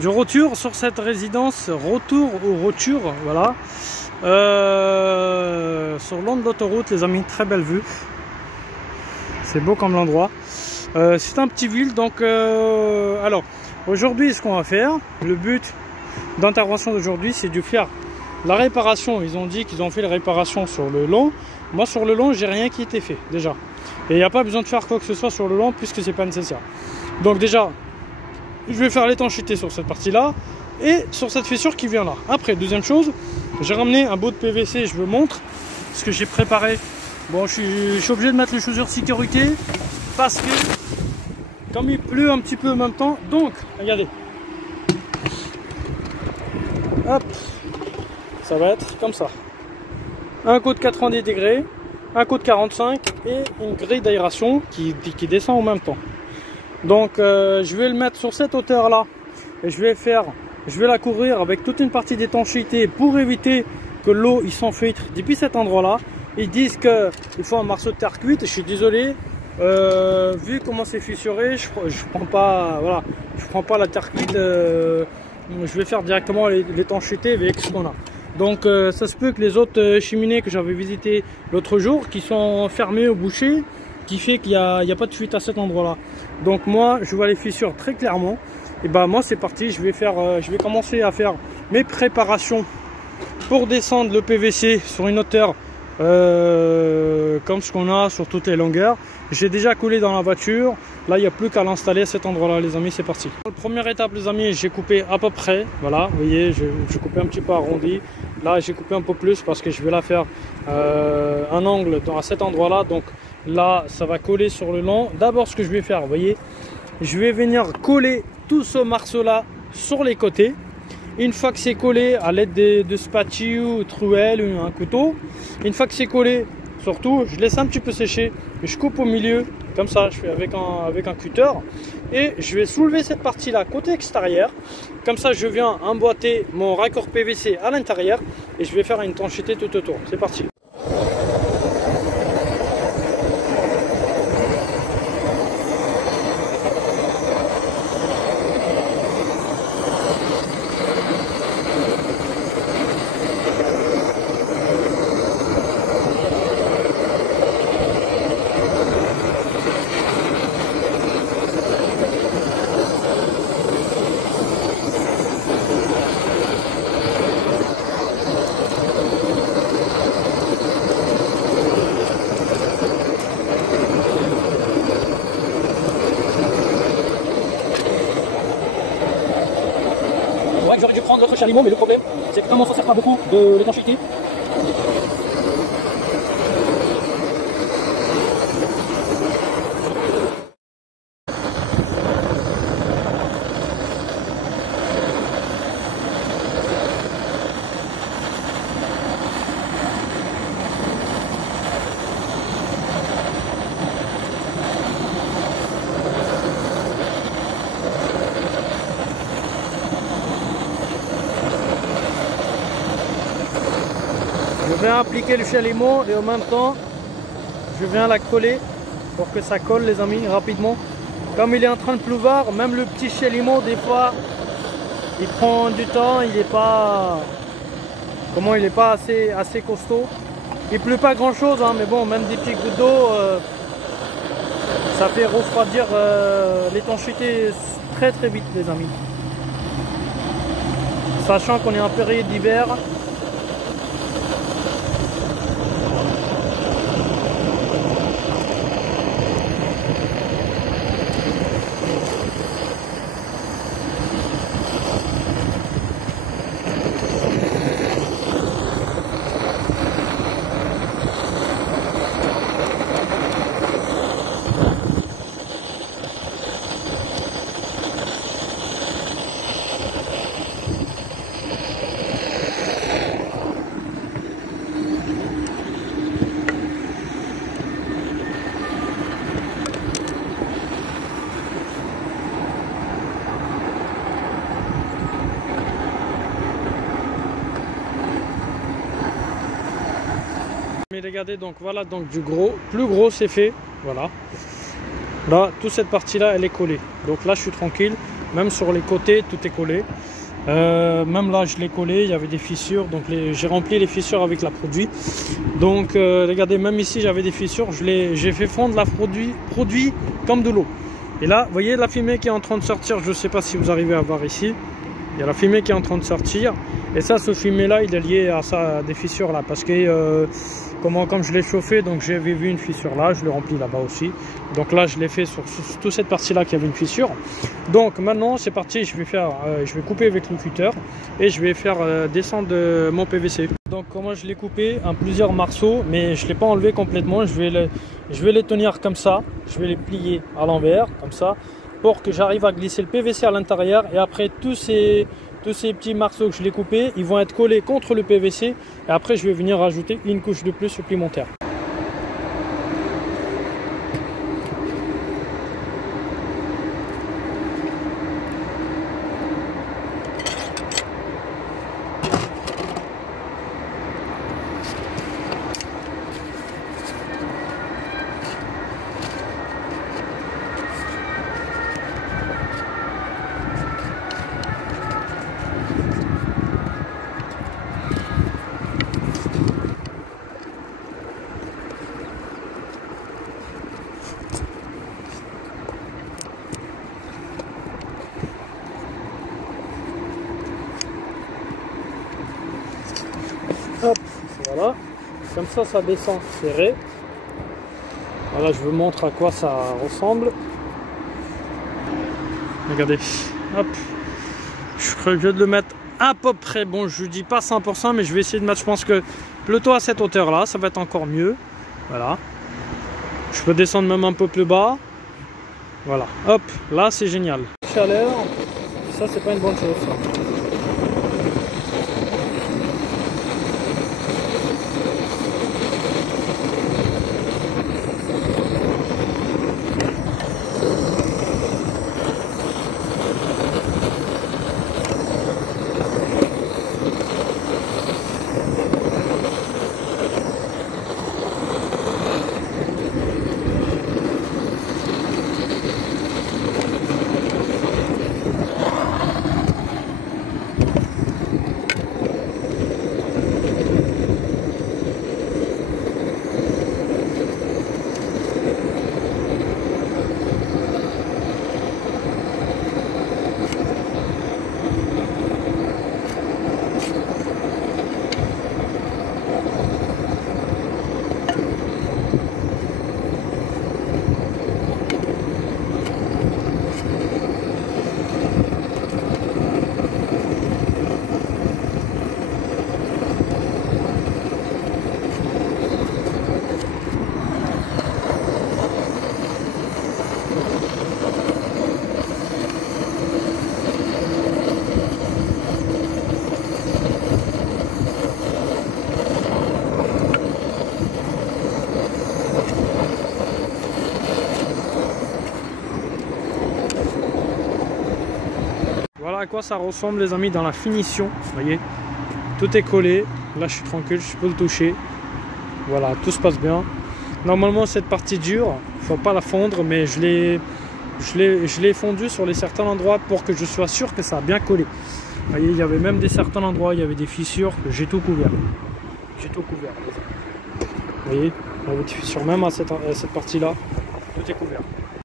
Je retourne sur cette résidence, retour ou roture, voilà. Sur le long de l'autoroute, les amis, très belle vue. C'est beau comme l'endroit. C'est un petit ville, donc alors aujourd'hui, ce qu'on va faire, le but d'intervention d'aujourd'hui, c'est de faire la réparation. Ils ont dit qu'ils ont fait la réparation sur le long. Moi, sur le long, j'ai rien qui était fait déjà. Et il n'y a pas besoin de faire quoi que ce soit sur le long puisque c'est pas nécessaire. Donc déjà, je vais faire l'étanchéité sur cette partie-là et sur cette fissure qui vient là. Après, deuxième chose, j'ai ramené un bout de PVC, je vous montre ce que j'ai préparé. Bon, je suis obligé de mettre les chaussures de sécurité parce que comme il pleut un petit peu en même temps, donc regardez. Hop, ça va être comme ça. Un coup de 90 degrés, un coup de 45 et une grille d'aération qui descend en même temps. Donc je vais le mettre sur cette hauteur là et je vais la couvrir avec toute une partie d'étanchéité pour éviter que l'eau il s'enfiltre depuis cet endroit là. Ils disent qu'il faut un morceau de terre cuite. Je suis désolé, vu comment c'est fissuré, je prends pas, voilà, je prends pas la terre cuite. Je vais faire directement l'étanchéité avec ce qu'on a. Donc ça se peut que les autres cheminées que j'avais visitées l'autre jour qui sont fermées ou bouchées, qui fait qu'il n'y a pas de fuite à cet endroit là. Donc moi je vois les fissures très clairement. Et ben moi c'est parti, je vais commencer à faire mes préparations pour descendre le PVC sur une hauteur comme ce qu'on a sur toutes les longueurs. J'ai déjà coulé dans la voiture, là il n'y a plus qu'à l'installer à cet endroit là les amis, c'est parti. La première étape les amis, j'ai coupé à peu près, voilà, vous voyez, j'ai coupé un petit peu arrondi. Là j'ai coupé un peu plus parce que je vais la faire un angle à cet endroit là. Donc là ça va coller sur le long. D'abord ce que je vais faire, vous voyez, je vais venir coller tout ce morceau là sur les côtés. Une fois que c'est collé à l'aide de spatule, truelle ou un couteau, une fois que c'est collé, surtout je laisse un petit peu sécher, je coupe au milieu, comme ça je fais avec un cutter et je vais soulever cette partie là côté extérieur, comme ça je viens emboîter mon raccord PVC à l'intérieur et je vais faire une étanchéité tout autour. C'est parti. J'aurais dû prendre l'autre chalumeau, mais le problème, c'est que comme on ne s'en sert pas beaucoup de l'étanchéité, je viens appliquer le chalumeau et en même temps je viens la coller pour que ça colle les amis rapidement. Comme il est en train de pleuvoir, même le petit chalumeau des fois il prend du temps, il n'est pas assez costaud. Il pleut pas grand chose hein, mais bon, même des petits gouttes d'eau ça fait refroidir l'étanchéité très vite les amis, sachant qu'on est en période d'hiver. Mais regardez, donc voilà, donc du gros, plus gros c'est fait, voilà. Là, toute cette partie là elle est collée, donc là je suis tranquille. même sur les côtés, tout est collé. Même là je l'ai collé, il y avait des fissures, donc j'ai rempli les fissures avec la produit. Donc regardez, même ici j'avais des fissures, j'ai fait fondre la produit comme de l'eau. Et là vous voyez la fumée qui est en train de sortir, je ne sais pas si vous arrivez à voir ici, il y a la fumée qui est en train de sortir. Et ça, ce fumée là il est lié à ça, des fissures là, parce que comme je l'ai chauffé, donc j'avais vu une fissure là, je l'ai rempli là-bas aussi. Donc là je l'ai fait sur toute cette partie là qui avait une fissure. Donc maintenant c'est parti, je vais couper avec le cutter et je vais faire descendre mon PVC. Donc comment je l'ai coupé en plusieurs morceaux, mais je ne l'ai pas enlevé complètement. Je vais les tenir comme ça, je vais les plier à l'envers comme ça pour que j'arrive à glisser le PVC à l'intérieur. Et après tous ces petits morceaux que je l'ai coupés, ils vont être collés contre le PVC. Et après je vais venir rajouter une couche de plus supplémentaire. Hop, voilà, comme ça descend serré. Voilà, je vous montre à quoi ça ressemble. Regardez, hop, je prévois de le mettre à peu près, bon je dis pas 100%, mais je vais essayer de mettre, je pense que plutôt à cette hauteur là, ça va être encore mieux. Voilà, je peux descendre même un peu plus bas. Voilà, hop, là c'est génial. Chaleur, ça c'est pas une bonne chose ça. Voilà à quoi ça ressemble les amis dans la finition. Vous voyez, tout est collé. Là je suis tranquille, je peux le toucher. Voilà, tout se passe bien. Normalement cette partie dure, il ne faut pas la fondre, mais je l'ai fondu sur les certains endroits pour que je sois sûr que ça a bien collé. Vous voyez, il y avait même des certains endroits, il y avait des fissures, que j'ai tout couvert. J'ai tout couvert. Vous voyez, il y avait des fissures même à cette partie là, tout est couvert.